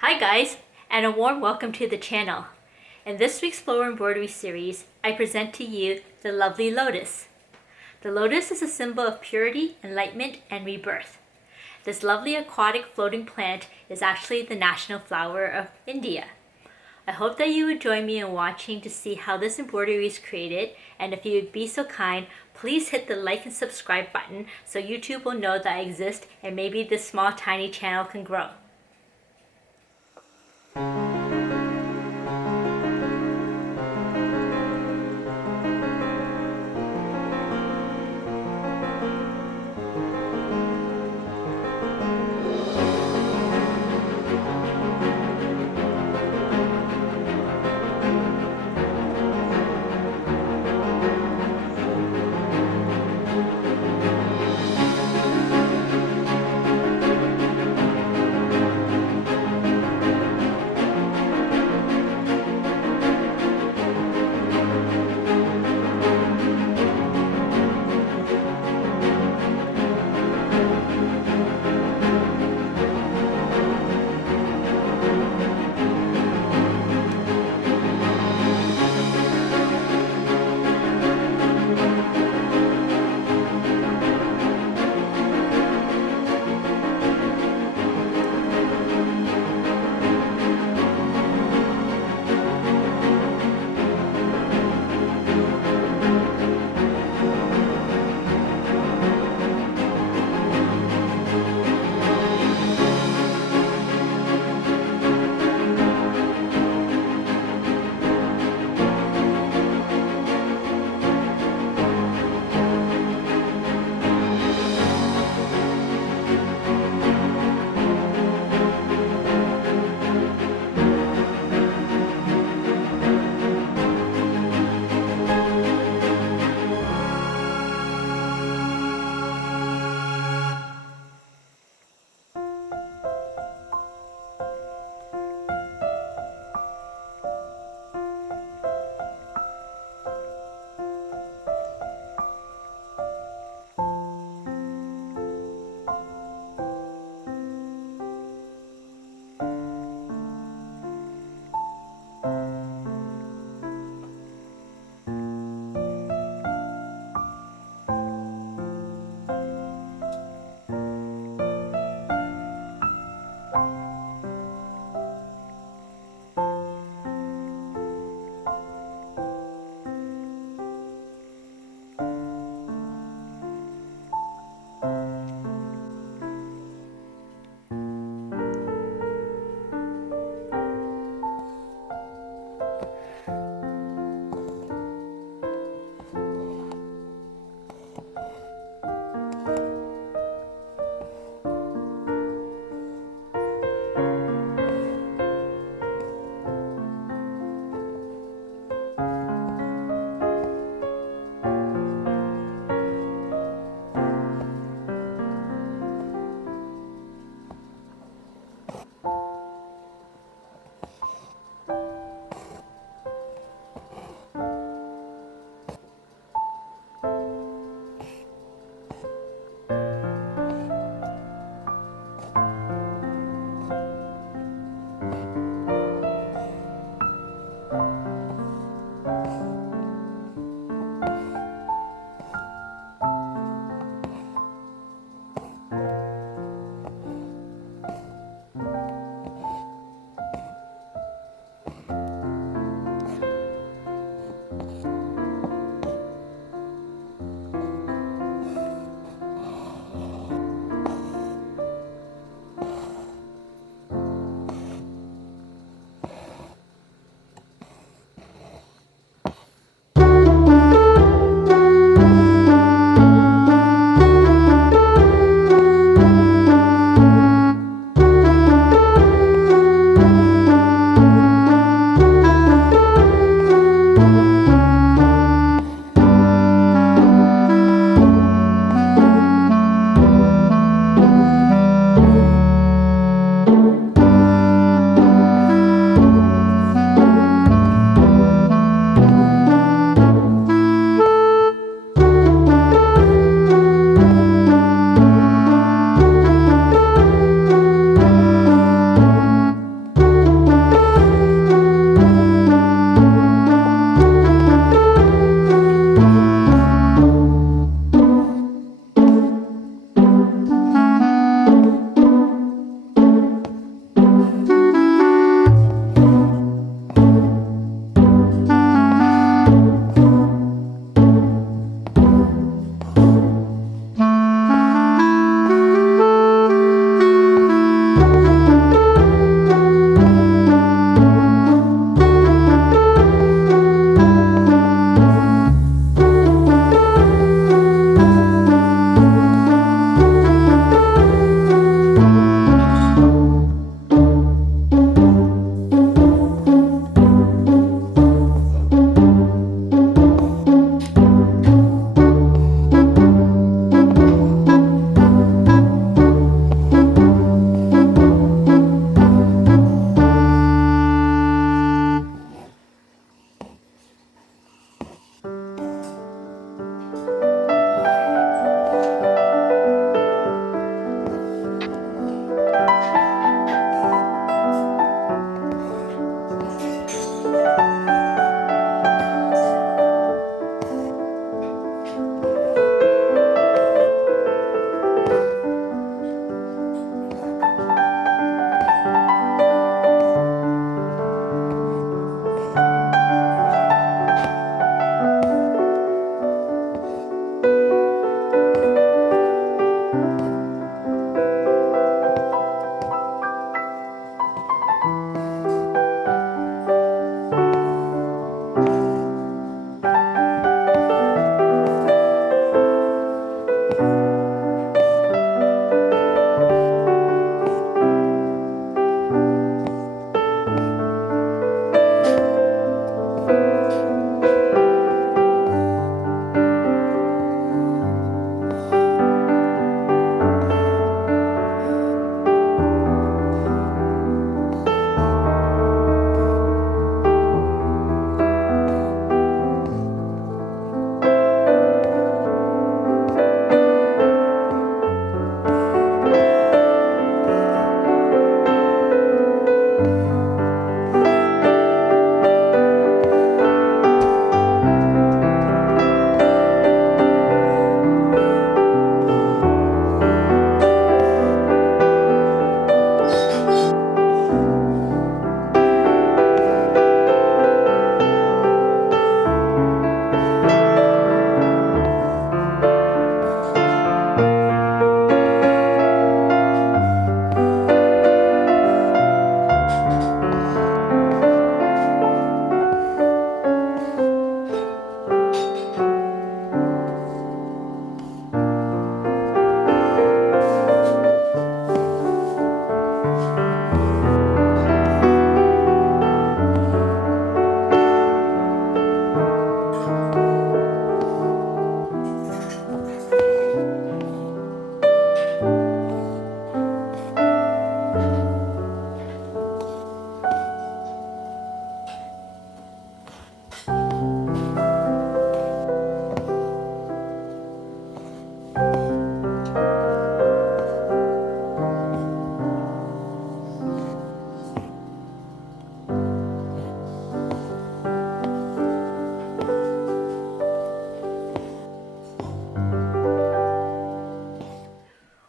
Hi guys, and a warm welcome to the channel. In this week's flower embroidery series, I present to you the lovely lotus. The lotus is a symbol of purity, enlightenment, and rebirth. This lovely aquatic floating plant is actually the national flower of India. I hope that you would join me in watching to see how this embroidery is created, and if you would be so kind, please hit the like and subscribe button so YouTube will know that I exist and maybe this small tiny channel can grow.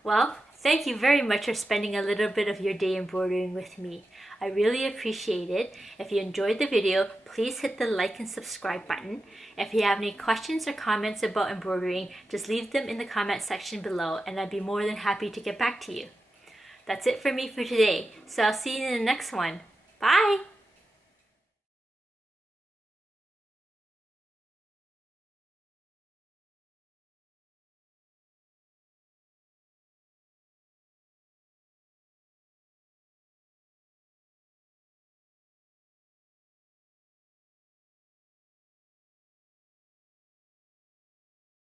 Well, thank you very much for spending a little bit of your day embroidering with me. I really appreciate it. If you enjoyed the video, please hit the like and subscribe button. If you have any questions or comments about embroidering, just leave them in the comment section below and I'd be more than happy to get back to you. That's it for me for today, so I'll see you in the next one. Bye!